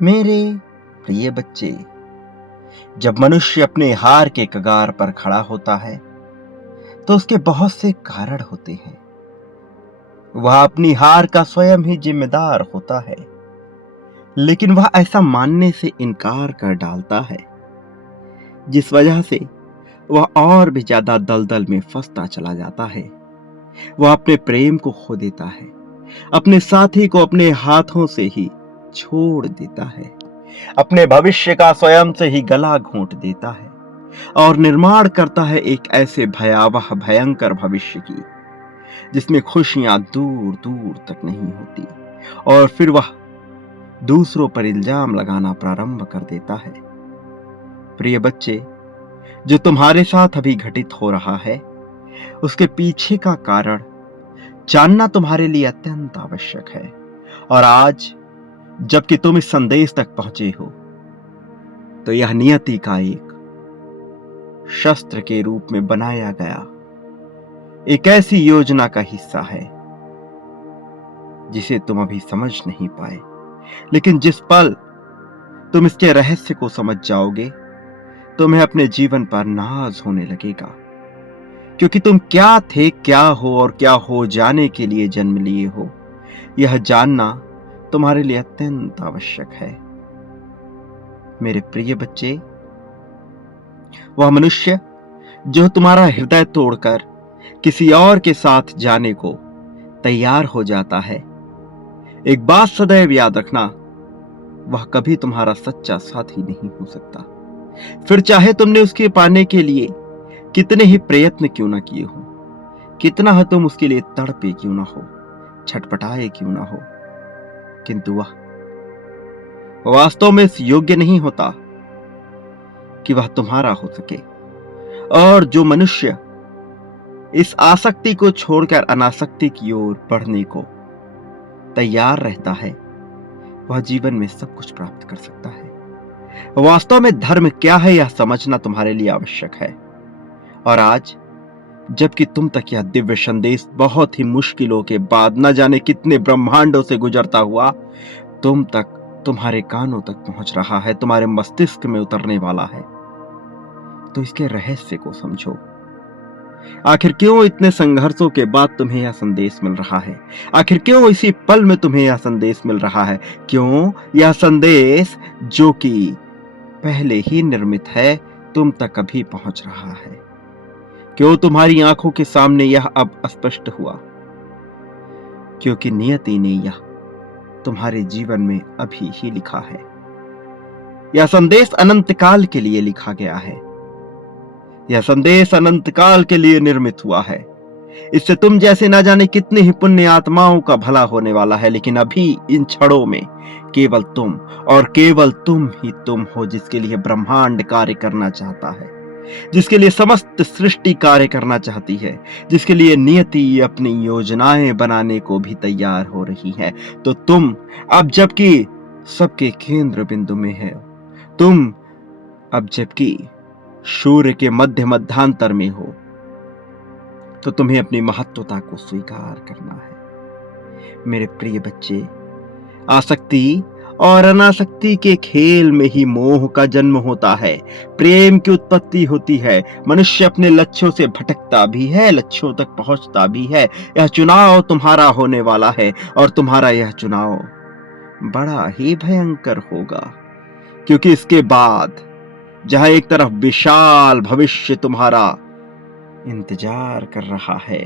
मेरे प्रिय बच्चे, जब मनुष्य अपने हार के कगार पर खड़ा होता है तो उसके बहुत से कारण होते हैं। वह अपनी हार का स्वयं ही जिम्मेदार होता है, लेकिन वह ऐसा मानने से इनकार कर डालता है, जिस वजह से वह और भी ज्यादा दलदल में फंसता चला जाता है। वह अपने प्रेम को खो देता है, अपने साथी को अपने हाथों से ही छोड़ देता है, अपने भविष्य का स्वयं से ही गला घोंट देता है और निर्माण करता है एक ऐसे भयावह भयंकर भविष्य की जिसमें खुशियां दूर दूर तक नहीं होती। और फिर वह दूसरों पर इल्जाम लगाना प्रारंभ कर देता है। प्रिय बच्चे, जो तुम्हारे साथ अभी घटित हो रहा है उसके पीछे का कारण जानना तुम्हारे लिए अत्यंत आवश्यक है। और आज जबकि तुम इस संदेश तक पहुंचे हो तो यह नियति का एक शस्त्र के रूप में बनाया गया एक ऐसी योजना का हिस्सा है जिसे तुम अभी समझ नहीं पाए, लेकिन जिस पल तुम इसके रहस्य को समझ जाओगे तुम्हें अपने जीवन पर नाज होने लगेगा, क्योंकि तुम क्या थे, क्या हो और क्या हो जाने के लिए जन्म लिए हो, यह जानना तुम्हारे लिए अत्यंत आवश्यक है। मेरे प्रिय बच्चे, वह मनुष्य जो तुम्हारा हृदय तोड़कर किसी और के साथ जाने को तैयार हो जाता है, एक बात सदैव याद रखना, वह कभी तुम्हारा सच्चा साथी नहीं हो सकता। फिर चाहे तुमने उसके पाने के लिए कितने ही प्रयत्न क्यों ना किए हो, कितना ही तुम उसके लिए तड़पे क्यों ना हो, छटपटाए क्यों ना हो, किंतु वह वास्तव में इस योग्य नहीं होता कि वह तुम्हारा हो सके। और जो मनुष्य इस आसक्ति को छोड़कर अनासक्ति की ओर बढ़ने को तैयार रहता है वह जीवन में सब कुछ प्राप्त कर सकता है। वास्तव में धर्म क्या है यह समझना तुम्हारे लिए आवश्यक है। और आज जबकि तुम तक यह दिव्य संदेश बहुत ही मुश्किलों के बाद न जाने कितने ब्रह्मांडों से गुजरता हुआ तुम तक, तुम्हारे कानों तक पहुंच रहा है, तुम्हारे मस्तिष्क में उतरने वाला है, तो इसके रहस्य को समझो। आखिर क्यों इतने संघर्षों के बाद तुम्हें यह संदेश मिल रहा है? आखिर क्यों इसी पल में तुम्हें यह संदेश मिल रहा है? क्यों यह संदेश जो कि पहले ही निर्मित है तुम तक अभी पहुंच रहा है? क्यों तुम्हारी आंखों के सामने यह अब स्पष्ट हुआ? क्योंकि नियति ने यह तुम्हारे जीवन में अभी ही लिखा है। यह संदेश अनंत काल के लिए लिखा गया है। यह संदेश अनंत काल के लिए निर्मित हुआ है। इससे तुम जैसे ना जाने कितने ही पुण्य आत्माओं का भला होने वाला है, लेकिन अभी इन क्षणों में केवल तुम और केवल तुम ही तुम हो जिसके लिए ब्रह्मांड कार्य करना चाहता है, जिसके लिए समस्त सृष्टि कार्य करना चाहती है, जिसके लिए नियति अपनी योजनाएं बनाने को भी तैयार हो रही है। तो तुम अब जबकि सबके केंद्र बिंदु में है, तुम अब जबकि सूर्य के मध्य मध्यांतर में हो, तो तुम्हें अपनी महत्वता को स्वीकार करना है। मेरे प्रिय बच्चे, आसक्ति और अनासक्ति के खेल में ही मोह का जन्म होता है, प्रेम की उत्पत्ति होती है। मनुष्य अपने लक्ष्यों से भटकता भी है, लक्ष्यों तक पहुंचता भी है। यह चुनाव तुम्हारा होने वाला है और तुम्हारा यह चुनाव बड़ा ही भयंकर होगा, क्योंकि इसके बाद जहां एक तरफ विशाल भविष्य तुम्हारा इंतजार कर रहा है,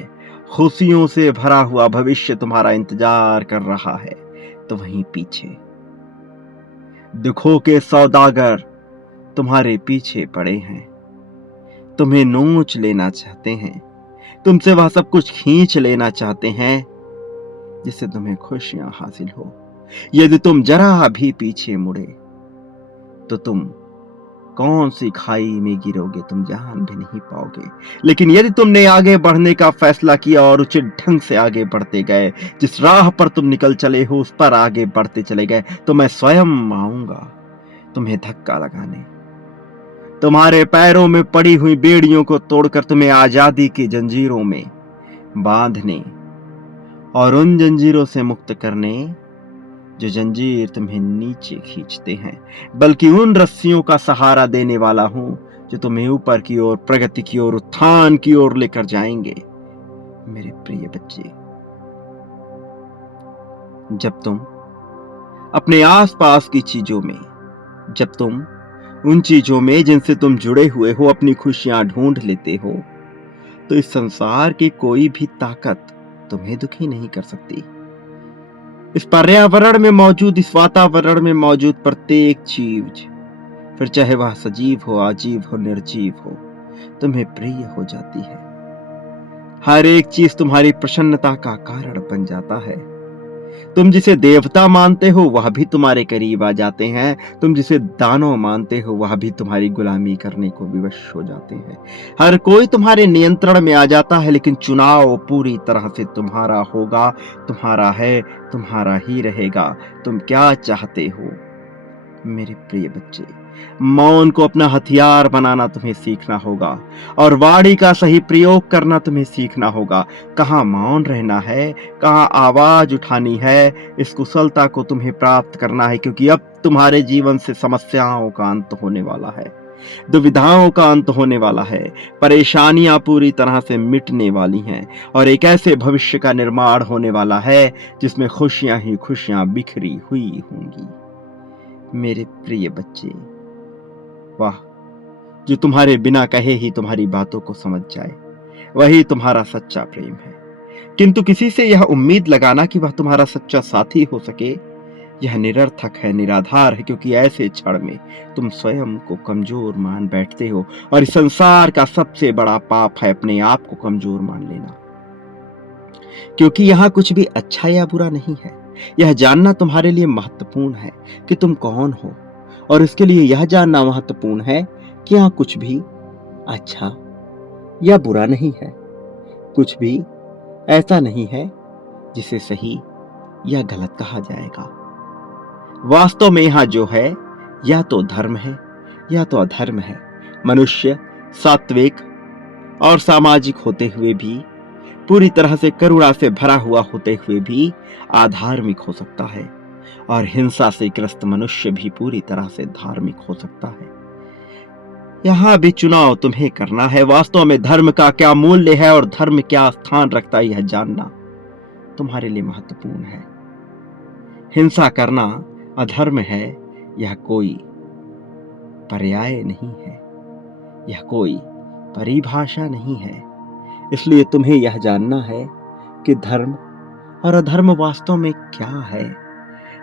खुशियों से भरा हुआ भविष्य तुम्हारा इंतजार कर रहा है, तो वहीं पीछे दुखों के सौदागर तुम्हारे पीछे पड़े हैं, तुम्हें नोच लेना चाहते हैं, तुमसे वह सब कुछ खींच लेना चाहते हैं जिससे तुम्हें खुशियां हासिल हो। यदि तुम जरा भी पीछे मुड़े तो तुम कौन सी खाई में गिरोगे तुम जान भी नहीं पाओगे। लेकिन यदि तुमने आगे बढ़ने का फैसला किया और उचित ढंग से आगे बढ़ते गए, जिस राह पर तुम निकल चले हो उस पर आगे बढ़ते चले गए, तो मैं स्वयं आऊंगा तुम्हें धक्का लगाने, तुम्हारे पैरों में पड़ी हुई बेड़ियों को तोड़कर तुम्हें आजादी की जंजीरों में बांधने और उन जंजीरों से मुक्त करने जो जंजीर तुम्हें नीचे खींचते हैं, बल्कि उन रस्सियों का सहारा देने वाला हूं जो तुम्हें ऊपर की ओर, प्रगति की ओर, उत्थान की ओर लेकर जाएंगे। मेरे प्रिय बच्चे, जब तुम अपने आसपास की चीजों में, जब तुम उन चीजों में जिनसे तुम जुड़े हुए हो अपनी खुशियां ढूंढ लेते हो, तो इस संसार की कोई भी ताकत तुम्हें दुखी नहीं कर सकती। इस पर्यावरण में मौजूद, इस वातावरण में मौजूद प्रत्येक चीज, फिर चाहे वह सजीव हो, अजीब हो, निर्जीव हो, तुम्हें प्रिय हो जाती है। हर एक चीज तुम्हारी प्रसन्नता का कारण बन जाता है। तुम जिसे देवता मानते हो वह भी तुम्हारे करीब आ जाते हैं। तुम जिसे दानव मानते हो वह भी तुम्हारी गुलामी करने को विवश हो जाते हैं। हर कोई तुम्हारे नियंत्रण में आ जाता है, लेकिन चुनाव पूरी तरह से तुम्हारा होगा, तुम्हारा है, तुम्हारा ही रहेगा। तुम क्या चाहते हो? मेरे प्रिय बच्चे, मौन को अपना हथियार बनाना तुम्हें सीखना होगा और वाणी का सही प्रयोग करना तुम्हें सीखना होगा। कहाँ मौन रहना है, कहाँ आवाज उठानी है, इस कुशलता को तुम्हें प्राप्त करना है, क्योंकि अब तुम्हारे जीवन से समस्याओं का अंत होने वाला है, दुविधाओं का अंत होने वाला है, परेशानियां पूरी तरह से मिटने वाली हैं और एक ऐसे भविष्य का निर्माण होने वाला है जिसमें खुशियां ही खुशियां बिखरी हुई होंगी। मेरे प्रिय बच्चे, वाह, जो तुम्हारे बिना कहे ही तुम्हारी बातों को समझ जाए, वही तुम्हारा सच्चा प्रेम है। किंतु किसी से यह उम्मीद लगाना कि वह तुम्हारा सच्चा साथी हो सके, यह निरर्थक है, निराधार है, क्योंकि ऐसे क्षण में तुम स्वयं को कमजोर मान बैठते हो और इस संसार का सबसे बड़ा पाप है अपने आप को कमजोर मान लेना। क्योंकि यहाँ कुछ भी अच्छा या बुरा नहीं है। यह जानना तुम्हारे लिए महत्वपूर्ण है कि तुम कौन हो, और इसके लिए यह जानना महत्वपूर्ण है कि यहाँ कुछ भी अच्छा या बुरा नहीं है। कुछ भी ऐसा नहीं है जिसे सही या गलत कहा जाएगा। वास्तव में यहाँ जो है या तो धर्म है या तो अधर्म है। मनुष्य सात्विक और सामाजिक होते हुए भी, पूरी तरह से करुणा से भरा हुआ होते हुए भी अधार्मिक हो सकता है, और हिंसा से ग्रस्त मनुष्य भी पूरी तरह से धार्मिक हो सकता है। यहां भी चुनाव तुम्हें करना है। वास्तव में धर्म का क्या मूल्य है और धर्म क्या स्थान रखता है, यह जानना तुम्हारे लिए महत्वपूर्ण है। हिंसा करना अधर्म है, यह कोई पर्याय नहीं है, यह कोई परिभाषा नहीं है। इसलिए तुम्हें यह जानना है कि धर्म और अधर्म वास्तव में क्या है।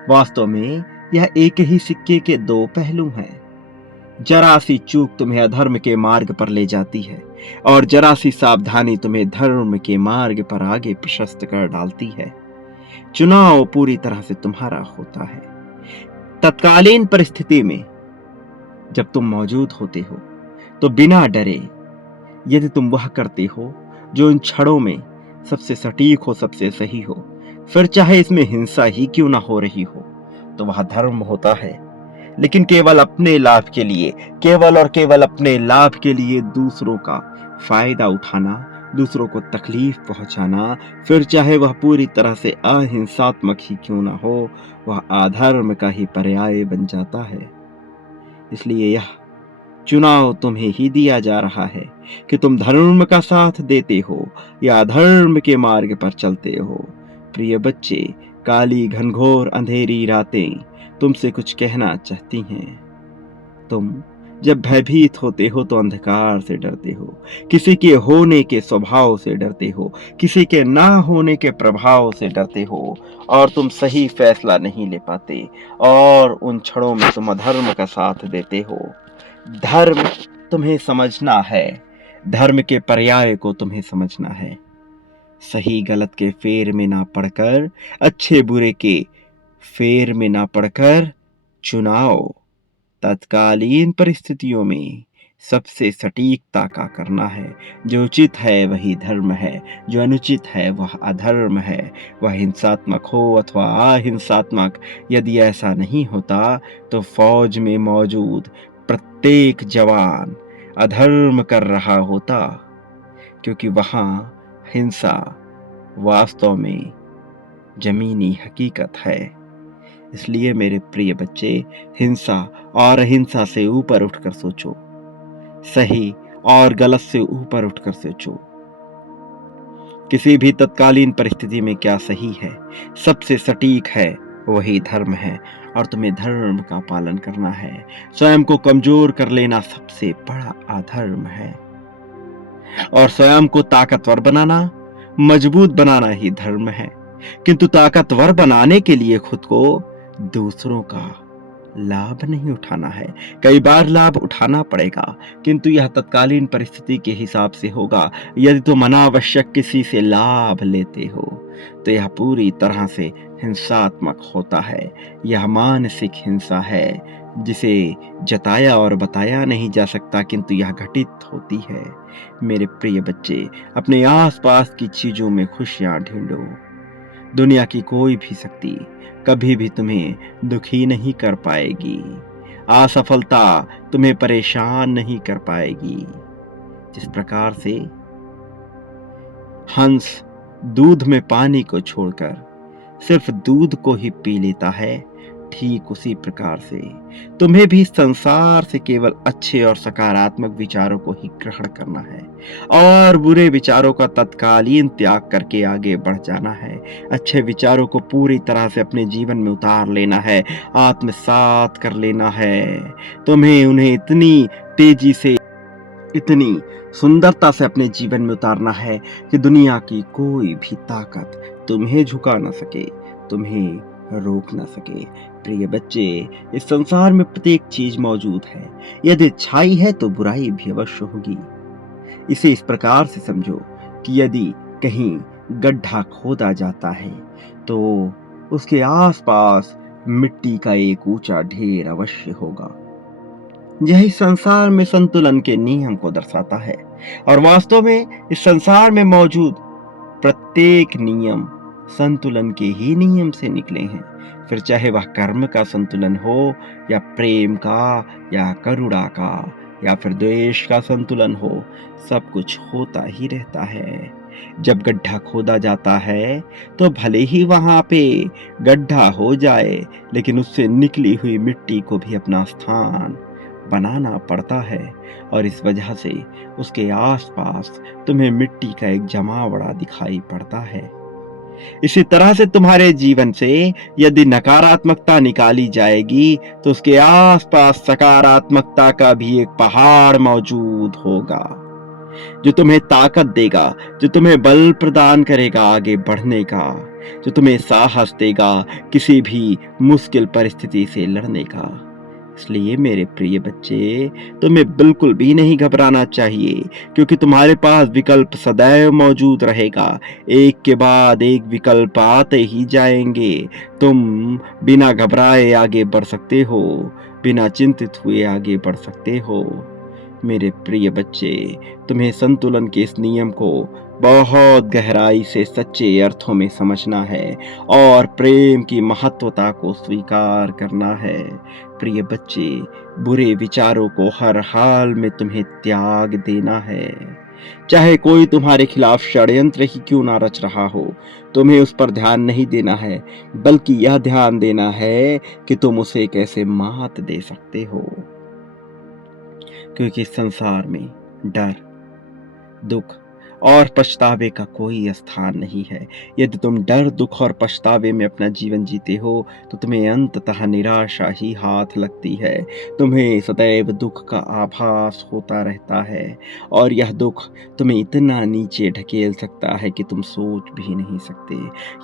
वास्तव में यह एक ही सिक्के के दो पहलू हैं। जरा सी चूक तुम्हें अधर्म के मार्ग पर ले जाती है और जरा सी सावधानी तुम्हें धर्म के मार्ग पर आगे प्रशस्त कर डालती है। चुनाव पूरी तरह से तुम्हारा होता है। तत्कालीन परिस्थिति में जब तुम मौजूद होते हो तो बिना डरे यदि तुम वह करते हो जो इन क्षणों में सबसे सटीक हो, सबसे सही हो, फिर चाहे इसमें हिंसा ही क्यों ना हो रही हो, तो वह धर्म होता है। लेकिन केवल अपने लाभ के लिए, केवल और केवल अपने लाभ के लिए दूसरों का फायदा उठाना, दूसरों को तकलीफ पहुंचाना, फिर चाहे वह पूरी तरह से अहिंसात्मक ही क्यों ना हो, वह अधर्म का ही पर्याय बन जाता है। इसलिए यह चुनाव तुम्हें ही दिया जा रहा है कि तुम धर्म का साथ देते हो या अधर्म के मार्ग पर चलते हो। प्रिय बच्चे, काली घनघोर अंधेरी रातें तुमसे कुछ कहना चाहती हैं। तुम जब भयभीत होते हो तो अंधकार से डरते हो, किसी के होने के स्वभाव से डरते हो, किसी के ना होने के प्रभाव से डरते हो, और तुम सही फैसला नहीं ले पाते, और उन क्षणों में तुम अधर्म का साथ देते हो। धर्म तुम्हें समझना है, धर्म के पर्याय को तुम्हें समझना है। सही गलत के फेर में ना पड़कर, अच्छे बुरे के फेर में ना पड़कर, चुनाव तत्कालीन परिस्थितियों में सबसे सटीकता का करना है। जो उचित है वही धर्म है, जो अनुचित है वह अधर्म है। वह हिंसात्मक हो अथवा अहिंसात्मक, यदि ऐसा नहीं होता तो फौज में मौजूद प्रत्येक जवान अधर्म कर रहा होता, क्योंकि वहां हिंसा वास्तव में जमीनी हकीकत है। इसलिए मेरे प्रिय बच्चे, हिंसा और अहिंसा से ऊपर उठकर सोचो, सही और गलत से ऊपर उठकर सोचो। किसी भी तत्कालीन परिस्थिति में क्या सही है, सबसे सटीक है वही धर्म है, और तुम्हें धर्म का पालन करना है। स्वयं को कमजोर कर लेना सबसे बड़ा अधर्म है, और स्वयं को ताकतवर बनाना, मजबूत बनाना ही धर्म है। किंतु ताकतवर बनाने के लिए खुद को दूसरों का लाभ नहीं उठाना है। कई बार लाभ उठाना पड़ेगा, किंतु यह तत्कालीन परिस्थिति के हिसाब से होगा। यदि तुम अनावश्यक किसी से लाभ लेते हो तो यह पूरी तरह से हिंसात्मक होता है। यह मानसिक हिंसा है जिसे जताया और बताया नहीं जा सकता, किंतु यह घटित होती है। मेरे प्रिय बच्चे, अपने आसपास की चीजों में खुशियां ढूंढो। दुनिया की कोई भी शक्ति कभी भी तुम्हें दुखी नहीं कर पाएगी। असफलता तुम्हें परेशान नहीं कर पाएगी। जिस प्रकार से हंस दूध में पानी को छोड़कर सिर्फ दूध को ही पी लेता है, ठीक उसी प्रकार से तुम्हें भी संसार से केवल अच्छे और सकारात्मक विचारों को ही ग्रहण करना है, और बुरे विचारों का तत्कालीन त्याग करके आगे बढ़ जाना है। अच्छे विचारों को पूरी तरह से अपने जीवन में उतार लेना है, आत्मसात कर लेना है। तुम्हें उन्हें इतनी तेजी से, इतनी सुंदरता से अपने जीवन में उतारना है कि दुनिया की कोई भी ताकत तुम्हें झुका ना सके, तुम्हें रोक ना सके। प्रिय बच्चे, इस संसार में प्रत्येक चीज मौजूद है। यदि अच्छाई है तो बुराई भी अवश्य होगी। इसे इस प्रकार से समझो कि यदि कहीं गड्ढा खोदा जाता है तो उसके आसपास मिट्टी का एक ऊंचा ढेर अवश्य होगा। यही संसार में संतुलन के नियम को दर्शाता है, और वास्तव में इस संसार में मौजूद प्रत्येक नियम संतुलन के ही नियम से निकले हैं। फिर चाहे वह कर्म का संतुलन हो, या प्रेम का, या करुणा का, या फिर द्वेष का संतुलन हो, सब कुछ होता ही रहता है। जब गड्ढा खोदा जाता है तो भले ही वहां पे गड्ढा हो जाए, लेकिन उससे निकली हुई मिट्टी को भी अपना स्थान बनाना पड़ता है, और इस वजह से उसके आसपास तुम्हें मिट्टी का एक जमावड़ा दिखाई पड़ता है। इसी तरह से तुम्हारे जीवन से यदि नकारात्मकता निकाली जाएगी तो उसके आसपास सकारात्मकता का भी एक पहाड़ मौजूद होगा, जो तुम्हें ताकत देगा, जो तुम्हें बल प्रदान करेगा आगे बढ़ने का, जो तुम्हें साहस देगा किसी भी मुश्किल परिस्थिति से लड़ने का। इसलिए मेरे प्रिय बच्चे, तुम्हें बिल्कुल भी नहीं घबराना चाहिए, क्योंकि तुम्हारे पास विकल्प सदैव मौजूद रहेगा। एक के बाद एक विकल्प आते ही जाएंगे। तुम बिना घबराए आगे बढ़ सकते हो, बिना चिंतित हुए आगे बढ़ सकते हो। मेरे प्रिय बच्चे, तुम्हें संतुलन के इस नियम को बहुत गहराई से सच्चे अर्थों में समझना है, और प्रेम की महत्वता को स्वीकार करना है। प्रिय बच्चे, बुरे विचारों को हर हाल में तुम्हें त्याग देना है। चाहे कोई तुम्हारे खिलाफ षड्यंत्र ही क्यों ना रच रहा हो, तुम्हें उस पर ध्यान नहीं देना है, बल्कि यह ध्यान देना है कि तुम उसे कैसे मात दे सकते हो। क्योंकि इस संसार में डर, दुख और पछतावे का कोई स्थान नहीं है। यदि तुम डर, दुख और पछतावे में अपना जीवन जीते हो तो तुम्हें अंततः निराशा ही हाथ लगती है। तुम्हें सदैव दुख का आभास होता रहता है, और यह दुख तुम्हें इतना नीचे ढकेल सकता है कि तुम सोच भी नहीं सकते।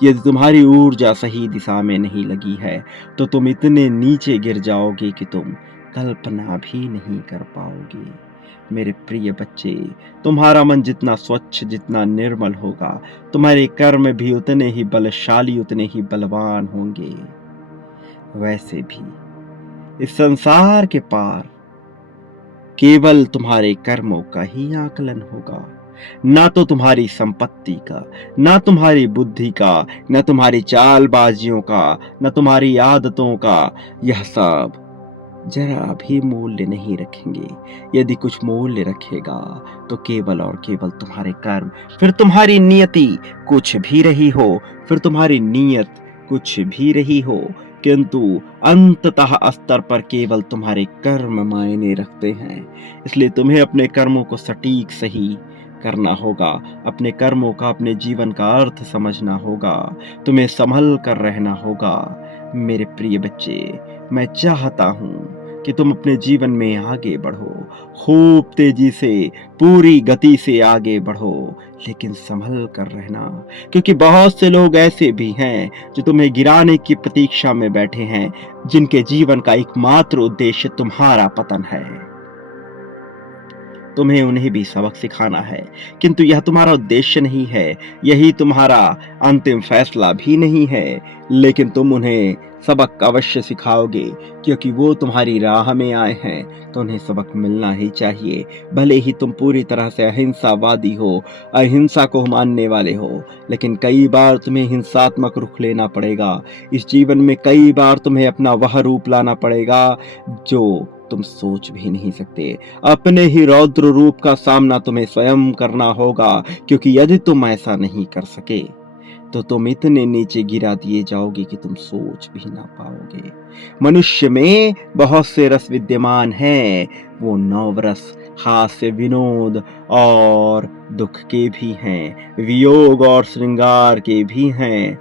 यदि तुम्हारी ऊर्जा सही दिशा में नहीं लगी है तो तुम इतने नीचे गिर जाओगे कि तुम कल्पना भी नहीं कर पाओगे। मेरे प्रिय बच्चे, तुम्हारा मन जितना स्वच्छ, जितना निर्मल होगा, तुम्हारे कर्म भी उतने ही बलशाली, उतने ही बलवान होंगे। वैसे भी इस संसार के पार केवल तुम्हारे कर्मों का ही आकलन होगा, ना तो तुम्हारी संपत्ति का, ना तुम्हारी बुद्धि का, ना तुम्हारी चालबाजियों का, ना तुम्हारी आदतों का। यह सब जरा भी मूल्य नहीं रखेंगे। यदि कुछ मूल्य रखेगा तो केवल और केवल तुम्हारे कर्म। फिर तुम्हारी नियति कुछ भी रही हो, फिर तुम्हारी नीयत कुछ भी रही हो, किंतु अंततः स्तर पर केवल तुम्हारे कर्म मायने रखते हैं। इसलिए तुम्हें अपने कर्मों को सटीक सही करना होगा, अपने कर्मों का, अपने जीवन का अर्थ समझना होगा, तुम्हें संभल कर रहना होगा। मेरे प्रिय बच्चे, मैं चाहता हूँ कि तुम अपने जीवन में आगे बढ़ो, खूब तेजी से, पूरी गति से आगे बढ़ो, लेकिन संभल कर रहना, क्योंकि बहुत से लोग ऐसे भी हैं जो तुम्हें गिराने की प्रतीक्षा में बैठे हैं, जिनके जीवन का एकमात्र उद्देश्य तुम्हारा पतन है। तुम्हें उन्हें भी सबक सिखाना है, किंतु यह तुम्हारा उद्देश्य नहीं है, यही तुम्हारा अंतिम फैसला भी नहीं है, लेकिन तुम उन्हें सबक अवश्य सिखाओगे, क्योंकि वो तुम्हारी राह में आए हैं तो उन्हें सबक मिलना ही चाहिए। भले ही तुम पूरी तरह से अहिंसावादी हो, अहिंसा को मानने वाले हो, लेकिन कई बार तुम्हें हिंसात्मक रुख लेना पड़ेगा। इस जीवन में कई बार तुम्हें अपना वह रूप लाना पड़ेगा जो तुम सोच भी नहीं सकते। अपने ही रौद्र रूप का सामना तुम्हें स्वयं करना होगा, क्योंकि यदि तुम ऐसा नहीं कर सके तो तुम इतने नीचे गिरा दिए जाओगे कि तुम सोच भी ना पाओगे। मनुष्य में बहुत से रस विद्यमान हैं, वो 9 रस हास्य, विनोद और दुख के भी हैं, वियोग और श्रृंगार के भी हैं,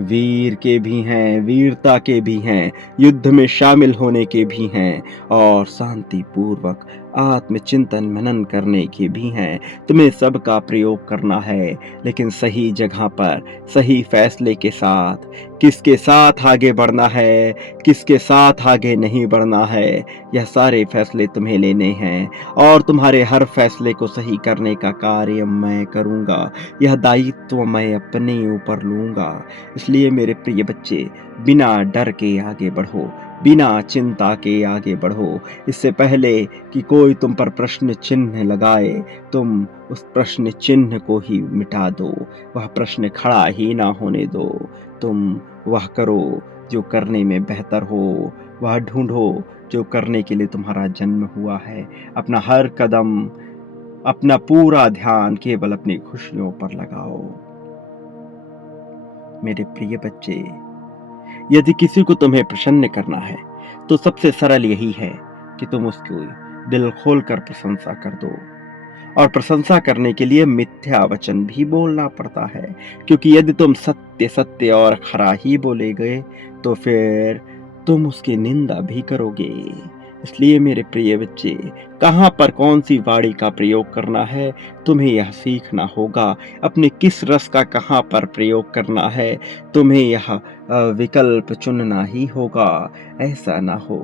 वीर के भी हैं, वीरता के भी हैं, युद्ध में शामिल होने के भी हैं, और शांति पूर्वक आत्मचिंतन मनन करने के भी हैं। तुम्हें सबका प्रयोग करना है, लेकिन सही जगह पर, सही फैसले के साथ। किसके साथ आगे बढ़ना है, किसके साथ आगे नहीं बढ़ना है, यह सारे फैसले तुम्हें लेने हैं, और तुम्हारे हर फैसले को सही करने का कार्य मैं करूँगा। यह दायित्व मैं अपने ऊपर लूँगा। इसलिए मेरे प्रिय बच्चे, बिना डर के आगे बढ़ो, बिना चिंता के आगे बढ़ो। इससे पहले कि कोई तुम पर प्रश्न चिन्ह लगाए, तुम उस प्रश्न चिन्ह को ही मिटा दो, वह प्रश्न खड़ा ही ना होने दो। तुम वह करो जो करने में बेहतर हो, वह ढूंढो जो करने के लिए तुम्हारा जन्म हुआ है। अपना हर कदम, अपना पूरा ध्यान केवल अपनी खुशियों पर लगाओ। मेरे प्रिय बच्चे, यदि किसी को तुम्हें प्रसन्न करना है तो सबसे सरल यही है कि तुम उसकी दिल खोलकर प्रशंसा कर दो। और प्रशंसा करने के लिए मिथ्या वचन भी बोलना पड़ता है, क्योंकि यदि तुम सत्य सत्य और खरा ही बोले गए तो फिर तुम उसकी निंदा भी करोगे। इसलिए मेरे प्रिय बच्चे, कहाँ पर कौन सी वाणी का प्रयोग करना है, तुम्हें यह सीखना होगा। अपने किस रस का कहाँ पर प्रयोग करना है, तुम्हें यह विकल्प चुनना ही होगा। ऐसा ना हो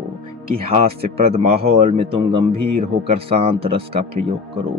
कि हास्यप्रद माहौल में तुम गंभीर होकर शांत रस का प्रयोग करो,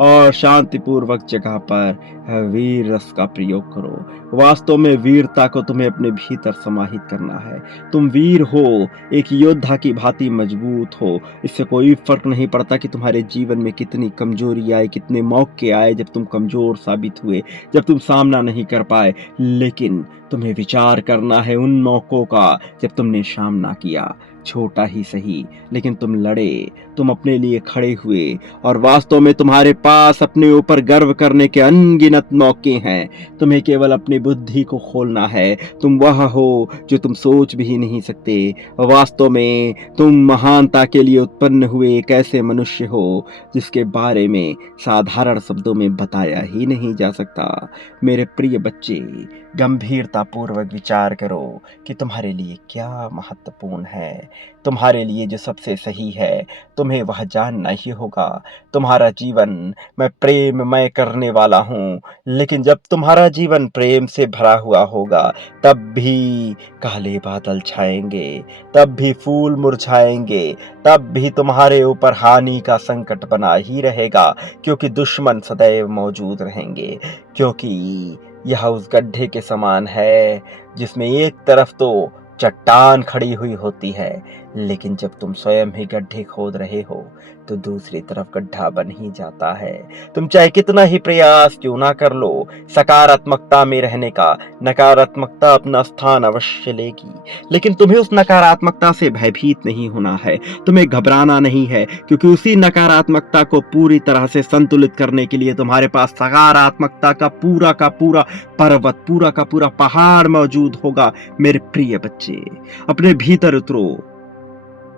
और शांतिपूर्वक जगह पर वीर रस का प्रयोग करो। वास्तव में वीरता को तुम्हें अपने भीतर समाहित करना है। तुम वीर हो, एक योद्धा की भांति मजबूत हो। इससे कोई फर्क नहीं पड़ता कि तुम्हारे जीवन में कितनी कमजोरी आई, कितने मौके आए जब तुम कमजोर साबित हुए, जब तुम सामना नहीं कर पाए, लेकिन तुम्हें विचार करना है उन मौकों का जब तुमने सामना किया। छोटा ही सही, लेकिन तुम लड़े, तुम अपने लिए खड़े हुए, और वास्तव में तुम्हारे पास अपने ऊपर गर्व करने के अनगिनत मौके हैं। तुम्हें केवल अपनी बुद्धि को खोलना है। तुम वह हो जो तुम सोच भी नहीं सकते। वास्तव में तुम महानता के लिए उत्पन्न हुए एक ऐसे मनुष्य हो जिसके बारे में साधारण शब्दों में बताया ही नहीं जा सकता। मेरे प्रिय बच्चे, गंभीरता पूर्वक विचार करो कि तुम्हारे लिए क्या महत्वपूर्ण है। तुम्हारे लिए जो सबसे सही है, तुम्हें वह जानना ही होगा। तुम्हारा जीवन मैं प्रेममय करने वाला हूँ, लेकिन जब तुम्हारा जीवन प्रेम से भरा हुआ होगा, तब भी काले बादल छाएंगे, तब भी फूल मुरझाएंगे, तब भी तुम्हारे ऊपर हानि का संकट बना ही रहेगा, क्योंकि दुश्मन सदैव मौजूद रहेंगे। क्योंकि यह उस गड्ढे के समान है जिसमें एक तरफ तो चट्टान खड़ी हुई होती है, लेकिन जब तुम स्वयं ही गड्ढे खोद रहे हो तो दूसरी तरफ गड्ढा बन ही जाता है। तुम चाहे कितना ही प्रयास क्यों ना कर लो सकारात्मकता में रहने का, नकारात्मकता अपना स्थान अवश्य लेगी, लेकिन तुम्हें उस नकारात्मकता से भयभीत नहीं होना है। तुम्हें घबराना नहीं है, क्योंकि उसी नकारात्मकता को पूरी तरह से संतुलित करने के लिए तुम्हारे पास सकारात्मकता का पूरा पर्वत, पूरा का पूरा पहाड़ मौजूद होगा। मेरे प्रिय बच्चे, बच्चे, अपने भीतर उतरो,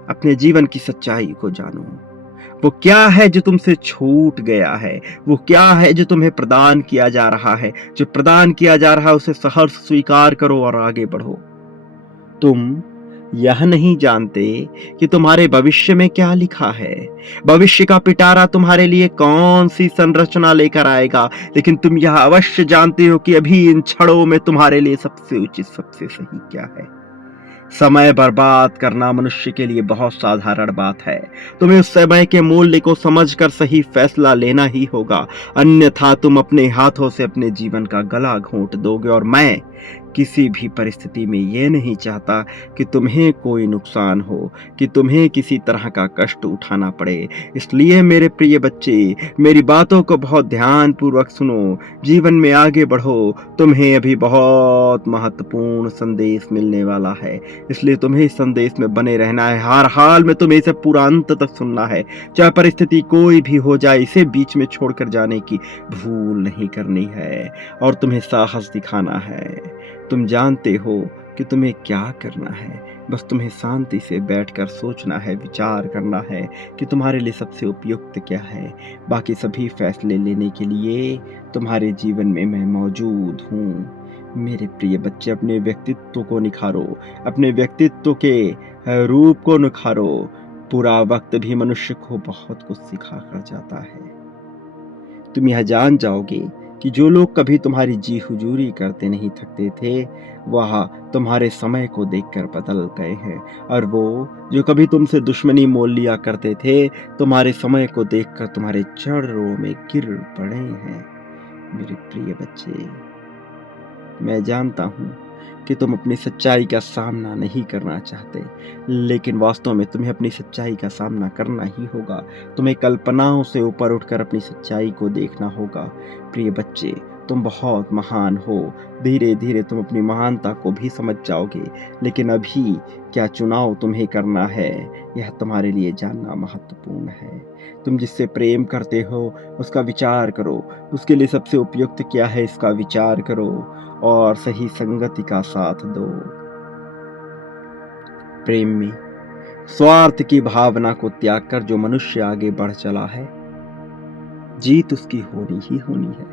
अपने जीवन की सच्चाई को जानो। वो क्या है जो तुमसे छूट गया है? वो क्या है जो तुम्हें प्रदान किया जा रहा है? जो प्रदान किया जा रहा है उसे सहर्ष स्वीकार करो और आगे बढ़ो। तुम यह नहीं जानते कि तुम्हारे भविष्य में क्या लिखा है। भविष्य का पिटारा तुम्हारे लिए कौन सी संरचना लेकर आएगा, लेकिन तुम यह अवश्य जानते हो कि अभी इन क्षणों में तुम्हारे लिए सबसे उचित, सबसे सही क्या है। समय बर्बाद करना मनुष्य के लिए बहुत साधारण बात है। तुम्हें उस समय के मूल्य को समझकर सही फैसला लेना ही होगा, अन्यथा तुम अपने हाथों से अपने जीवन का गला घोंट दोगे। और मैं किसी भी परिस्थिति में ये नहीं चाहता कि तुम्हें कोई नुकसान हो, कि तुम्हें किसी तरह का कष्ट उठाना पड़े। इसलिए मेरे प्रिय बच्चे, मेरी बातों को बहुत ध्यानपूर्वक सुनो, जीवन में आगे बढ़ो। तुम्हें अभी बहुत महत्वपूर्ण संदेश मिलने वाला है, इसलिए तुम्हें इस संदेश में बने रहना है। हर हाल में तुम्हें इसे पूरा अंत तक सुनना है, चाहे परिस्थिति कोई भी हो जाए। इसे बीच में छोड़कर जाने की भूल नहीं करनी है और तुम्हें साहस दिखाना है। तुम जानते हो कि तुम्हें क्या करना है, बस तुम्हें शांति से बैठकर सोचना है, विचार करना है कि तुम्हारे लिए सबसे उपयुक्त क्या है। बाकी सभी फैसले लेने के लिए तुम्हारे जीवन में मैं मौजूद हूँ। मेरे प्रिय बच्चे, अपने व्यक्तित्व को निखारो, अपने व्यक्तित्व के रूप को निखारो। पूरा वक्त भी मनुष्य को बहुत कुछ सिखा कर जाता है। तुम यह जान जाओगे कि जो लोग कभी तुम्हारी जी हुजूरी करते नहीं थकते थे, वह तुम्हारे समय को देखकर बदल गए हैं, और वो जो कभी तुमसे दुश्मनी मोल लिया करते थे, तुम्हारे समय को देखकर तुम्हारे चरणों में गिर पड़े हैं। मेरे प्रिय बच्चे, मैं जानता हूँ कि तुम अपनी सच्चाई का सामना नहीं करना चाहते, लेकिन वास्तव में तुम्हें अपनी सच्चाई का सामना करना ही होगा। तुम्हें कल्पनाओं से ऊपर उठकर अपनी सच्चाई को देखना होगा। प्रिय बच्चे, तुम बहुत महान हो। धीरे धीरे तुम अपनी महानता को भी समझ जाओगे, लेकिन अभी क्या चुनाव तुम्हें करना है, यह तुम्हारे लिए जानना महत्वपूर्ण है। तुम जिससे प्रेम करते हो उसका विचार करो, उसके लिए सबसे उपयुक्त क्या है इसका विचार करो, और सही संगति का साथ दो। प्रेम में स्वार्थ की भावना को त्याग कर जो मनुष्य आगे बढ़ चला है, जीत उसकी होनी ही होनी है,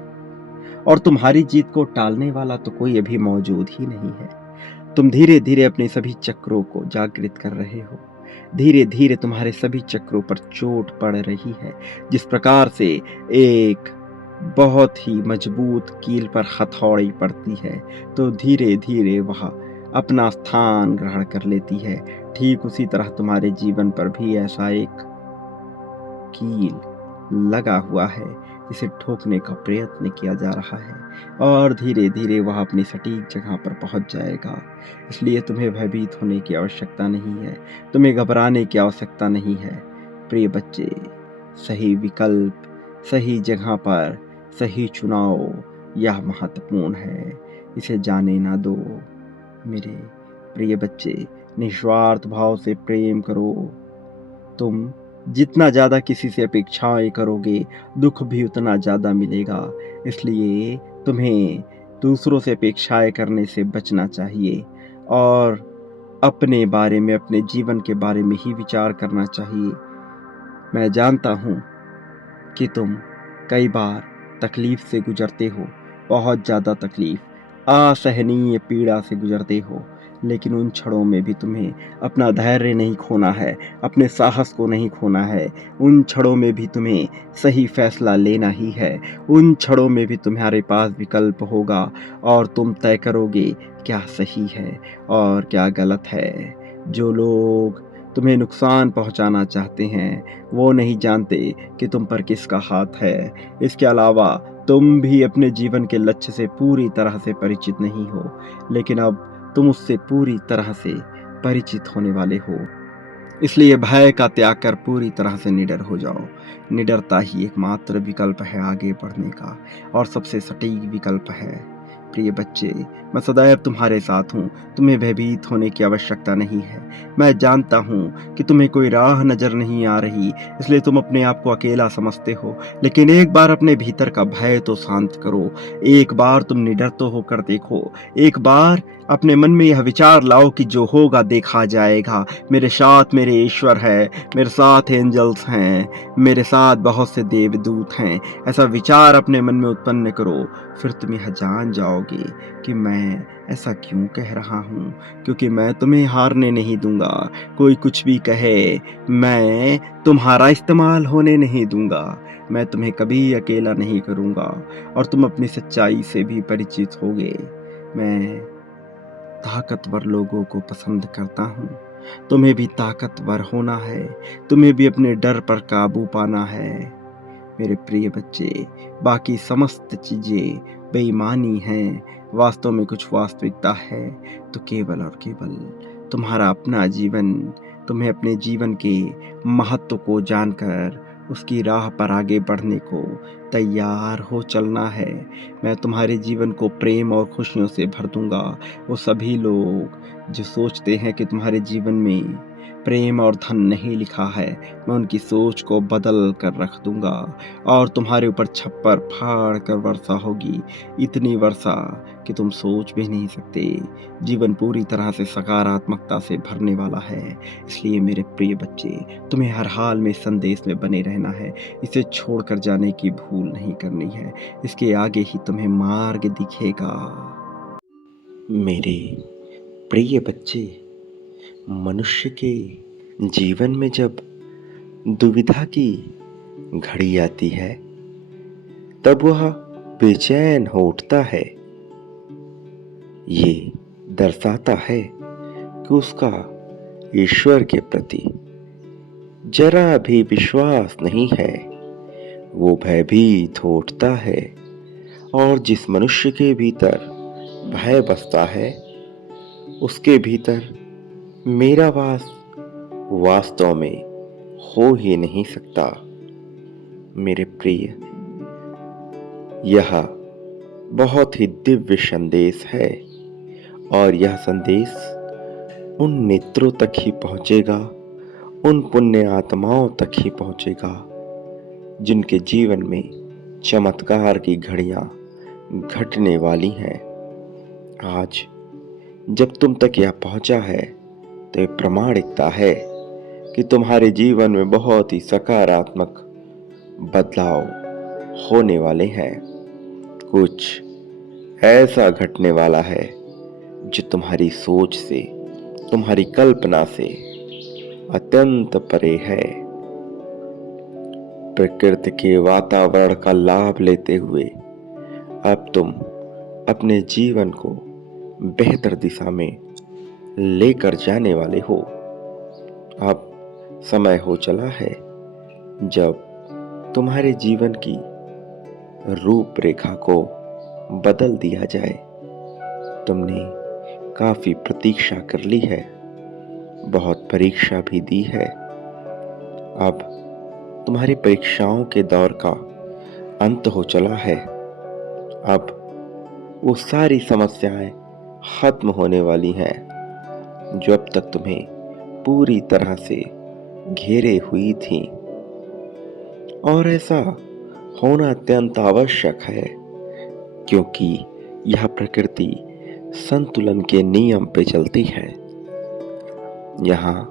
और तुम्हारी जीत को टालने वाला तो कोई अभी मौजूद ही नहीं है। तुम धीरे धीरे अपने सभी चक्रों को जागृत कर रहे हो। धीरे धीरे तुम्हारे सभी चक्रों पर चोट पड़ रही है। जिस प्रकार से एक बहुत ही मजबूत कील पर हथौड़ी पड़ती है, तो धीरे धीरे वह अपना स्थान ग्रहण कर लेती है। ठीक उसी तरह तुम्हारे जीवन पर भी ऐसा एक कील लगा हुआ है, जिसे ठोकने का प्रयत्न किया जा रहा है, और धीरे धीरे वह अपनी सटीक जगह पर पहुंच जाएगा। इसलिए तुम्हें भयभीत होने की आवश्यकता नहीं है, तुम्हें घबराने की आवश्यकता नहीं है। प्रिय बच्चे, सही विकल्प, सही जगह पर सही चुनाव, यह महत्वपूर्ण है, इसे जाने ना दो। मेरे प्रिय बच्चे, निस्वार्थ भाव से प्रेम करो। तुम जितना ज़्यादा किसी से अपेक्षाएं करोगे, दुख भी उतना ज़्यादा मिलेगा। इसलिए तुम्हें दूसरों से अपेक्षाएं करने से बचना चाहिए, और अपने बारे में, अपने जीवन के बारे में ही विचार करना चाहिए। मैं जानता हूँ कि तुम कई बार तकलीफ से गुजरते हो, बहुत ज़्यादा तकलीफ, असहनीय पीड़ा से गुजरते हो, लेकिन उन क्षणों में भी तुम्हें अपना धैर्य नहीं खोना है, अपने साहस को नहीं खोना है। उन क्षणों में भी तुम्हें सही फैसला लेना ही है। उन क्षणों में भी तुम्हारे पास विकल्प होगा, और तुम तय करोगे क्या सही है और क्या गलत है। जो लोग तुम्हें नुकसान पहुंचाना चाहते हैं, वो नहीं जानते कि तुम पर किसका हाथ है। इसके अलावा तुम भी अपने जीवन के लक्ष्य से पूरी तरह से परिचित नहीं हो, लेकिन अब तुम उससे पूरी तरह से परिचित होने वाले हो। इसलिए भय का त्याग कर पूरी तरह से निडर हो जाओ। निडरता ही एकमात्र विकल्प है आगे बढ़ने का, और सबसे सटीक विकल्प है। प्रिय बच्चे, मैं सदैव तुम्हारे साथ हूँ। तुम्हें भयभीत होने की आवश्यकता नहीं है। मैं जानता हूँ कि तुम्हें कोई राह नज़र नहीं आ रही, इसलिए तुम अपने आप को अकेला समझते हो। लेकिन एक बार अपने भीतर का भय तो शांत करो। एक बार तुम निडर तो होकर देखो। एक बार अपने मन में यह विचार लाओ कि जो होगा देखा जाएगा। मेरे साथ मेरे ईश्वर है, मेरे साथ एंजल्स हैं, मेरे साथ बहुत से देवदूत हैं। ऐसा विचार अपने मन में उत्पन्न करो। फिर तुम यह जान जाओगे कि मैं ऐसा क्यों कह रहा हूँ, क्योंकि मैं तुम्हें हारने नहीं दूंगा। कोई कुछ भी कहे, मैं तुम्हारा इस्तेमाल होने नहीं दूंगा। मैं तुम्हें कभी अकेला नहीं करूंगा और तुम अपनी सच्चाई से भी परिचित होगे। मैं ताकतवर लोगों को पसंद करता हूँ। तुम्हें भी ताकतवर होना है। तुम्हें भी अपने डर पर काबू पाना है। मेरे प्रिय बच्चे, बाकी समस्त चीजें बेईमानी हैं। वास्तव में कुछ वास्तविकता है तो केवल और केवल तुम्हारा अपना जीवन। तुम्हें अपने जीवन के महत्व को जानकर उसकी राह पर आगे बढ़ने को तैयार हो चलना है। मैं तुम्हारे जीवन को प्रेम और खुशियों से भर दूंगा। वो सभी लोग जो सोचते हैं कि तुम्हारे जीवन में प्रेम और धन नहीं लिखा है, मैं उनकी सोच को बदल कर रख दूंगा और तुम्हारे ऊपर छप्पर फाड़ कर वर्षा होगी। इतनी वर्षा कि तुम सोच भी नहीं सकते। जीवन पूरी तरह से सकारात्मकता से भरने वाला है। इसलिए मेरे प्रिय बच्चे, तुम्हें हर हाल में संदेश में बने रहना है। इसे छोड़कर जाने की भूल नहीं करनी है। इसके आगे ही तुम्हें मार्ग दिखेगा। मेरे प्रिय बच्चे, मनुष्य के जीवन में जब दुविधा की घड़ी आती है, तब वह बेचैन हो उठता है। ये दर्शाता है कि उसका ईश्वर के प्रति जरा भी विश्वास नहीं है। वो भयभीत हो उठता है और जिस मनुष्य के भीतर भय बसता है, उसके भीतर मेरा वास वास्तव में हो ही नहीं सकता। मेरे प्रिय, यह बहुत ही दिव्य संदेश है और यह संदेश उन नेत्रों तक ही पहुंचेगा, उन पुण्य आत्माओं तक ही पहुंचेगा जिनके जीवन में चमत्कार की घड़ियां घटने वाली हैं। आज जब तुम तक यह पहुंचा है तो यह प्रमाणिकता है कि तुम्हारे जीवन में बहुत ही सकारात्मक बदलाव होने वाले हैं। कुछ ऐसा घटने वाला है जो तुम्हारी सोच से, तुम्हारी कल्पना से अत्यंत परे है। प्रकृति के वातावरण का लाभ लेते हुए अब तुम अपने जीवन को बेहतर दिशा में लेकर जाने वाले हो। अब समय हो चला है जब तुम्हारे जीवन की रूपरेखा को बदल दिया जाए। तुमने काफी प्रतीक्षा कर ली है, बहुत परीक्षा भी दी है। अब तुम्हारी परीक्षाओं के दौर का अंत हो चला है। अब वो सारी समस्याएं खत्म होने वाली हैं जो अब तक तुम्हें पूरी तरह से घेरे हुई थी। और ऐसा होना अत्यंत आवश्यक है, क्योंकि यह प्रकृति संतुलन के नियम पे चलती है। यहाँ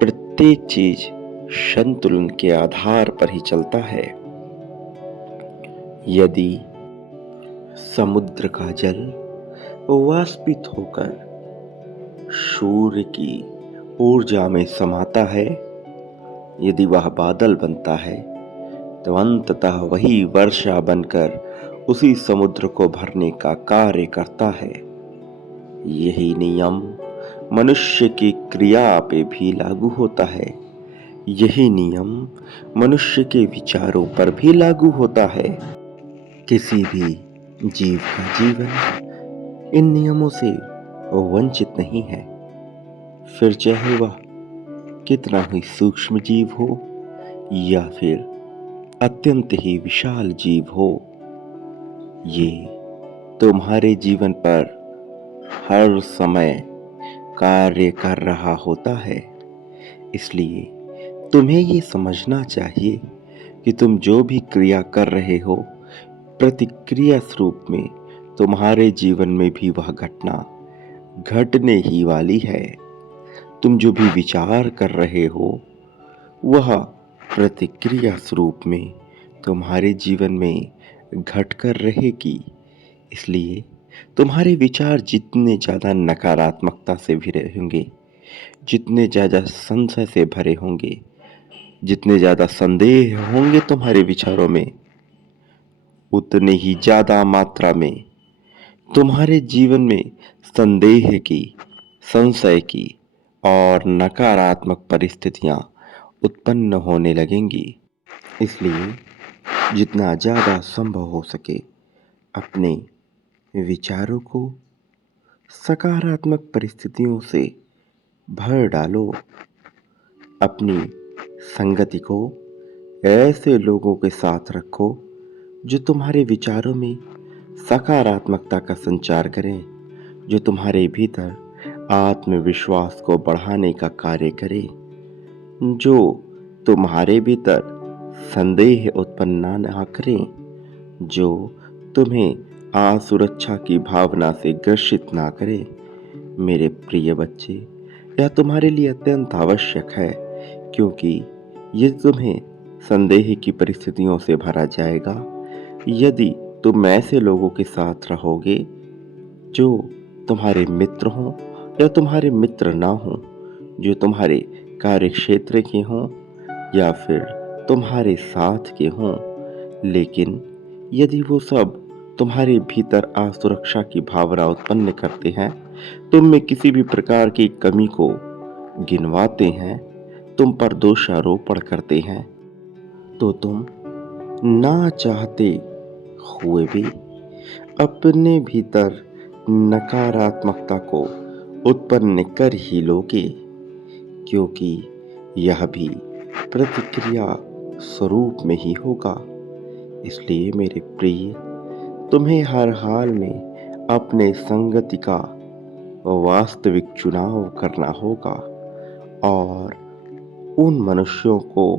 प्रत्येक चीज संतुलन के आधार पर ही चलता है। यदि समुद्र का जल वाष्पित होकर सूर्य की ऊर्जा में समाता है, यदि वह बादल बनता है, तो अंततः वही वर्षा बनकर उसी समुद्र को भरने का कार्य करता है। यही नियम मनुष्य की क्रिया पे भी लागू होता है। यही नियम मनुष्य के विचारों पर भी लागू होता है। किसी भी जीव का जीवन इन नियमों से वंचित नहीं है, फिर चाहे वह कितना ही सूक्ष्म जीव हो या फिर अत्यंत ही विशाल जीव हो। ये तुम्हारे जीवन पर हर समय कार्य कर रहा होता है। इसलिए तुम्हें ये समझना चाहिए कि तुम जो भी क्रिया कर रहे हो, प्रतिक्रिया स्वरूप में तुम्हारे जीवन में भी वह घटना घटने ही वाली है। तुम जो भी विचार कर रहे हो, वह प्रतिक्रिया स्वरूप में तुम्हारे जीवन में घट कर रहेगी। इसलिए तुम्हारे विचार जितने ज़्यादा नकारात्मकता से भरे होंगे, जितने ज़्यादा संशय से भरे होंगे, जितने ज़्यादा संदेह होंगे तुम्हारे विचारों में, उतने ही ज़्यादा मात्रा में तुम्हारे जीवन में संदेह की, संशय की और नकारात्मक परिस्थितियां उत्पन्न होने लगेंगी। इसलिए जितना ज़्यादा संभव हो सके अपने विचारों को सकारात्मक परिस्थितियों से भर डालो। अपनी संगति को ऐसे लोगों के साथ रखो जो तुम्हारे विचारों में सकारात्मकता का संचार करें, जो तुम्हारे भीतर आत्मविश्वास को बढ़ाने का कार्य करें, जो तुम्हारे भीतर संदेह उत्पन्न ना करें, जो तुम्हें असुरक्षा की भावना से ग्रसित ना करें। मेरे प्रिय बच्चे, यह तुम्हारे लिए अत्यंत आवश्यक है, क्योंकि ये तुम्हें संदेह की परिस्थितियों से भरा जाएगा यदि तुम ऐसे लोगों के साथ रहोगे जो तुम्हारे मित्र हों या तुम्हारे मित्र ना हों, जो तुम्हारे कार्य क्षेत्र के हों या फिर तुम्हारे साथ के हों, लेकिन यदि वो सब तुम्हारे भीतर असुरक्षा की भावना उत्पन्न करते हैं, तुम में किसी भी प्रकार की कमी को गिनवाते हैं, तुम पर दोषारोपण करते हैं, तो तुम ना चाहते हुए भी अपने भीतर नकारात्मकता को उत्पन्न कर ही लोगे, क्योंकि यह भी प्रतिक्रिया स्वरूप में ही होगा। इसलिए मेरे प्रिय, तुम्हें हर हाल में अपने संगति का वास्तविक चुनाव करना होगा और उन मनुष्यों को,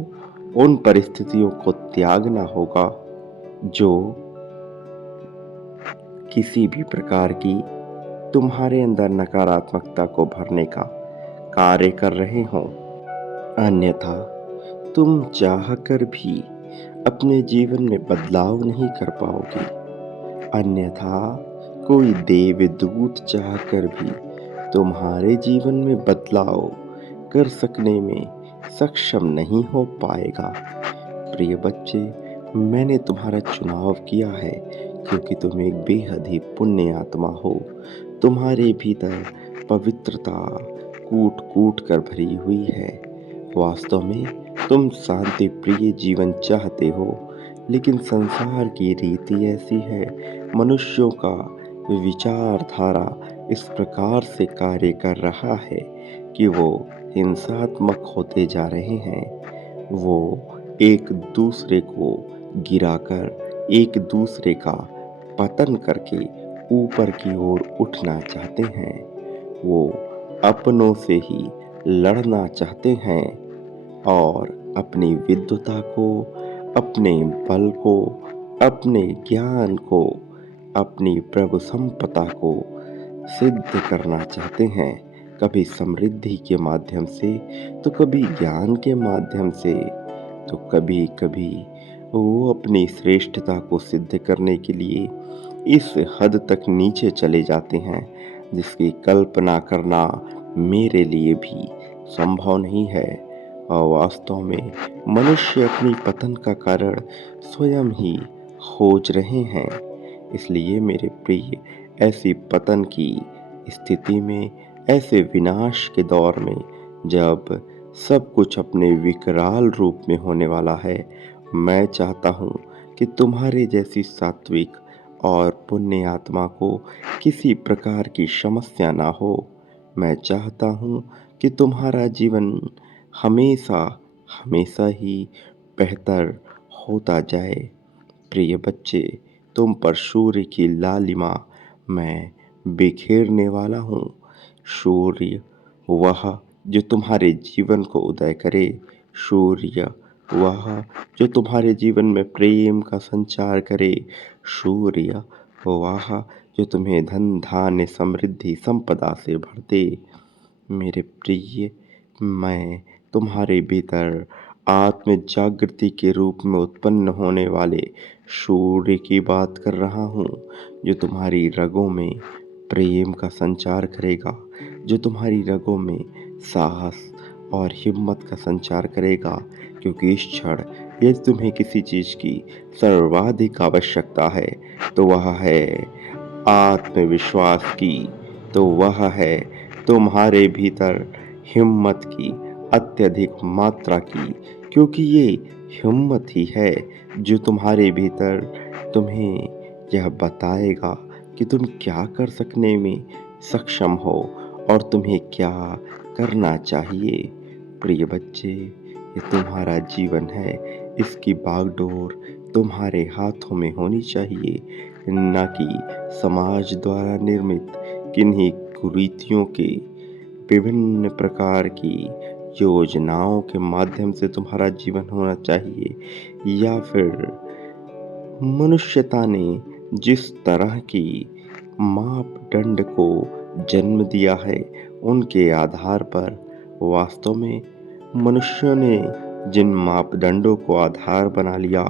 उन परिस्थितियों को त्यागना होगा जो किसी भी प्रकार की तुम्हारे अंदर नकारात्मकता को भरने का कार्य कर रहे हों। अन्यथा तुम चाहकर भी अपने जीवन में बदलाव नहीं कर पाओगे। अन्यथा कोई देवदूत चाहकर भी तुम्हारे जीवन में बदलाव कर सकने में सक्षम नहीं हो पाएगा। प्रिय बच्चे, मैंने तुम्हारा चुनाव किया है क्योंकि तुम एक बेहद ही पुण्य आत्मा हो। तुम्हारे भीतर पवित्रता कूट कूट कर भरी हुई है। वास्तव में तुम शांति प्रिय जीवन चाहते हो, लेकिन संसार की रीति ऐसी है, मनुष्यों का विचारधारा इस प्रकार से कार्य कर रहा है कि वो हिंसात्मक होते जा रहे हैं। वो एक दूसरे को गिराकर, एक दूसरे का पतन करके ऊपर की ओर उठना चाहते हैं। वो अपनों से ही लड़ना चाहते हैं और अपनी विद्वता को, अपने बल को, अपने ज्ञान को, अपनी प्रभु संपदा को सिद्ध करना चाहते हैं। कभी समृद्धि के माध्यम से, तो कभी ज्ञान के माध्यम से, तो कभी कभी वो अपनी श्रेष्ठता को सिद्ध करने के लिए इस हद तक नीचे चले जाते हैं जिसकी कल्पना करना मेरे लिए भी संभव नहीं है। और वास्तव में मनुष्य अपनी पतन का कारण स्वयं ही खोज रहे हैं। इसलिए मेरे प्रिय, ऐसी पतन की स्थिति में, ऐसे विनाश के दौर में, जब सब कुछ अपने विकराल रूप में होने वाला है, मैं चाहता हूँ कि तुम्हारे जैसी सात्विक और पुण्य आत्मा को किसी प्रकार की समस्या ना हो। मैं चाहता हूँ कि तुम्हारा जीवन हमेशा हमेशा ही बेहतर होता जाए। प्रिय बच्चे, तुम पर सूर्य की लालिमा मैं बिखेरने वाला हूँ। सूर्य वह जो तुम्हारे जीवन को उदय करे, सूर्य वह जो तुम्हारे जीवन में प्रेम का संचार करे, सूर्य वह जो तुम्हें धन धान्य समृद्धि संपदा से भर दे। मेरे प्रिय, मैं तुम्हारे भीतर आत्म जागृति के रूप में उत्पन्न होने वाले सूर्य की बात कर रहा हूँ, जो तुम्हारी रगों में प्रेम का संचार करेगा, जो तुम्हारी रगों में साहस और हिम्मत का संचार करेगा। क्योंकि इस क्षण यदि तुम्हें किसी चीज की सर्वाधिक आवश्यकता है तो वह है आत्मविश्वास की, तो वह है तुम्हारे भीतर हिम्मत की, अत्यधिक मात्रा की। क्योंकि ये हिम्मत ही है जो तुम्हारे भीतर तुम्हें यह बताएगा कि तुम क्या कर सकने में सक्षम हो और तुम्हें क्या करना चाहिए। प्रिय बच्चे, ये तुम्हारा जीवन है, इसकी बागडोर तुम्हारे हाथों में होनी चाहिए, न कि समाज द्वारा निर्मित किन्हीं कुरीतियों के विभिन्न प्रकार की योजनाओं के माध्यम से तुम्हारा जीवन होना चाहिए, या फिर मनुष्यता ने जिस तरह की मापदंड को जन्म दिया है उनके आधार पर। वास्तव में मनुष्यों ने जिन मापदंडों को आधार बना लिया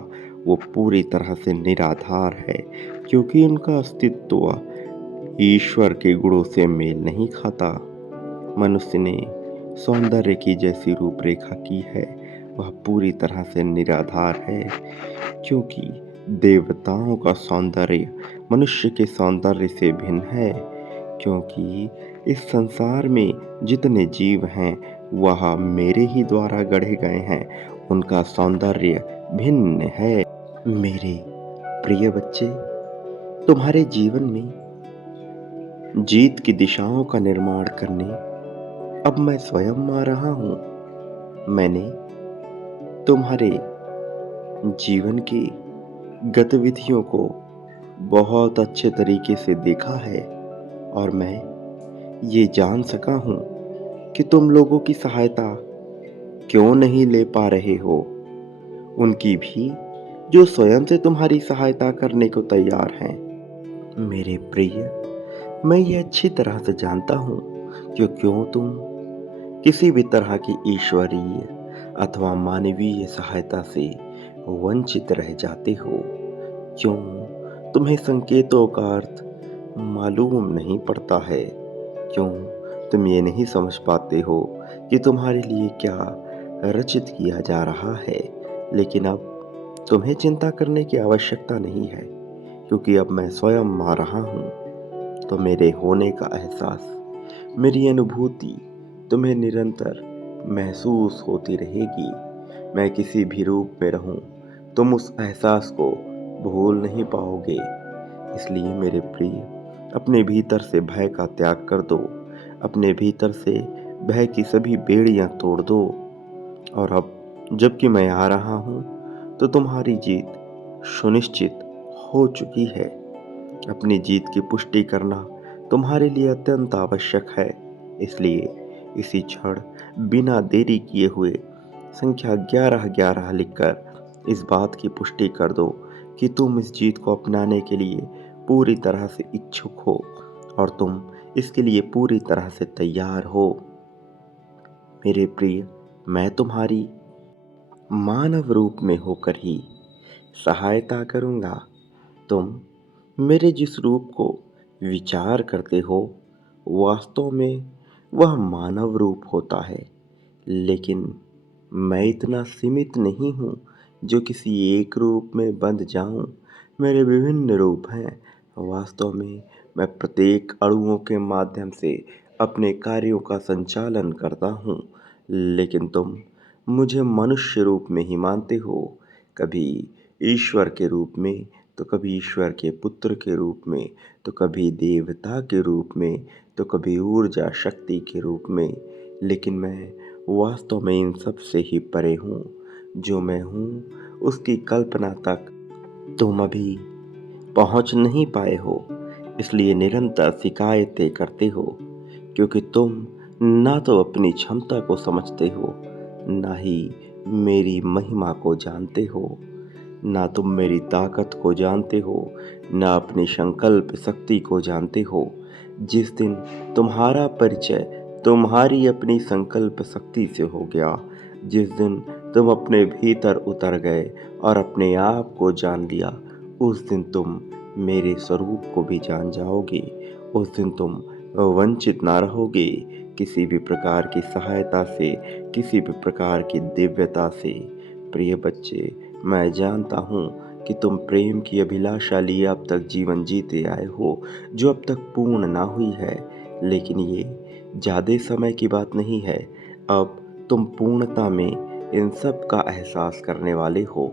वो पूरी तरह से निराधार है, क्योंकि उनका अस्तित्व ईश्वर के गुणों से मेल नहीं खाता। मनुष्य ने सौंदर्य की जैसी रूपरेखा की है वह पूरी तरह से निराधार है, क्योंकि देवताओं का सौंदर्य मनुष्य के सौंदर्य से भिन्न है। क्योंकि इस संसार में जितने जीव हैं वह मेरे ही द्वारा गढ़े गए हैं, उनका सौंदर्य भिन्न है। मेरे प्रिय बच्चे, तुम्हारे जीवन में जीत की दिशाओं का निर्माण करने अब मैं स्वयं आ रहा हूँ। मैंने तुम्हारे जीवन की गतिविधियों को बहुत अच्छे तरीके से देखा है और मैं ये जान सका हूँ कि तुम लोगों की सहायता क्यों नहीं ले पा रहे हो, उनकी भी जो स्वयं से तुम्हारी सहायता करने को तैयार हैं। मेरे प्रिय, मैं ये अच्छी तरह से जानता हूँ कि क्यों तुम किसी भी तरह की ईश्वरीय अथवा मानवीय सहायता से वंचित रह जाते हो। क्यों तुम्हें संकेतों का अर्थ मालूम नहीं पड़ता है, क्यों तुम ये नहीं समझ पाते हो कि तुम्हारे लिए क्या रचित किया जा रहा है। लेकिन अब तुम्हें चिंता करने की आवश्यकता नहीं है, क्योंकि अब मैं स्वयं आ रहा हूँ। तो मेरे होने का एहसास, मेरी अनुभूति तुम्हें निरंतर महसूस होती रहेगी। मैं किसी भी रूप में रहूं, तुम उस एहसास को भूल नहीं पाओगे। इसलिए मेरे प्रिय, अपने भीतर से भय का त्याग कर दो, अपने भीतर से भय की सभी बेड़ियां तोड़ दो। और अब जबकि मैं आ रहा हूं तो तुम्हारी जीत सुनिश्चित हो चुकी है। अपनी जीत की पुष्टि करना तुम्हारे लिए अत्यंत आवश्यक है। इसलिए इसी क्षण बिना देरी किए हुए संख्या 1111 लिखकर इस बात की पुष्टि कर दो कि तुम इस जीत को अपनाने के लिए पूरी तरह से इच्छुक हो और तुम इसके लिए पूरी तरह से तैयार हो। मेरे प्रिय, मैं तुम्हारी मानव रूप में होकर ही सहायता करूंगा। तुम मेरे जिस रूप को विचार करते हो वास्तव में वह मानव रूप होता है, लेकिन मैं इतना सीमित नहीं हूँ जो किसी एक रूप में बंध जाऊं। मेरे विभिन्न रूप हैं। वास्तव में मैं प्रत्येक अणुओं के माध्यम से अपने कार्यों का संचालन करता हूँ, लेकिन तुम मुझे मनुष्य रूप में ही मानते हो, कभी ईश्वर के रूप में, तो कभी ईश्वर के पुत्र के रूप में, तो कभी देवता के रूप में, तो कभी ऊर्जा शक्ति के रूप में। लेकिन मैं वास्तव में इन सब से ही परे हूँ। जो मैं हूँ उसकी कल्पना तक तुम अभी पहुँच नहीं पाए हो। इसलिए निरंतर शिकायतें करते हो, क्योंकि तुम ना तो अपनी क्षमता को समझते हो, ना ही मेरी महिमा को जानते हो। ना तुम मेरी ताकत को जानते हो, ना अपनी संकल्प शक्ति को जानते हो। जिस दिन तुम्हारा परिचय तुम्हारी अपनी संकल्प शक्ति से हो गया, जिस दिन तुम अपने भीतर उतर गए और अपने आप को जान लिया, उस दिन तुम मेरे स्वरूप को भी जान जाओगे। उस दिन तुम वंचित ना रहोगे किसी भी प्रकार की सहायता से, किसी भी प्रकार की दिव्यता से। प्रिय बच्चे, मैं जानता हूँ कि तुम प्रेम की अभिलाषा लिए अब तक जीवन जीते आए हो, जो अब तक पूर्ण ना हुई है। लेकिन ये ज़्यादा समय की बात नहीं है। अब तुम पूर्णता में इन सब का एहसास करने वाले हो।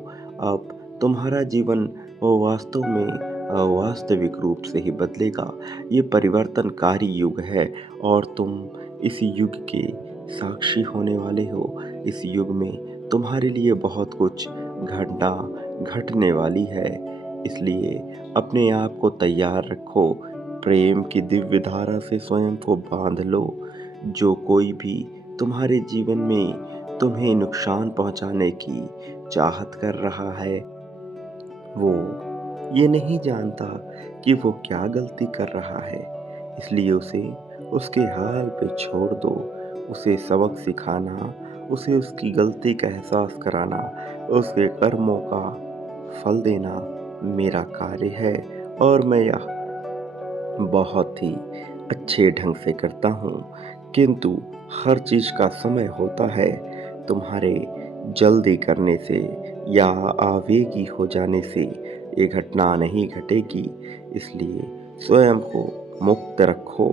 अब तुम्हारा जीवन वास्तव में वास्तविक रूप से ही बदलेगा। ये परिवर्तनकारी युग है और तुम इस युग के साक्षी होने वाले हो। इस युग में तुम्हारे लिए बहुत कुछ घटना घटने वाली है। इसलिए अपने आप को तैयार रखो। प्रेम की दिव्य धारा से स्वयं को बांध लो। जो कोई भी तुम्हारे जीवन में तुम्हें नुकसान पहुंचाने की चाहत कर रहा है, वो ये नहीं जानता कि वो क्या गलती कर रहा है। इसलिए उसे उसके हाल पे छोड़ दो। उसे सबक सिखाना, उसे उसकी गलती का एहसास कराना, उसके कर्मों का फल देना मेरा कार्य है और मैं यह बहुत ही अच्छे ढंग से करता हूँ। किंतु हर चीज़ का समय होता है। तुम्हारे जल्दी करने से या आवेगी हो जाने से ये घटना नहीं घटेगी। इसलिए स्वयं को मुक्त रखो।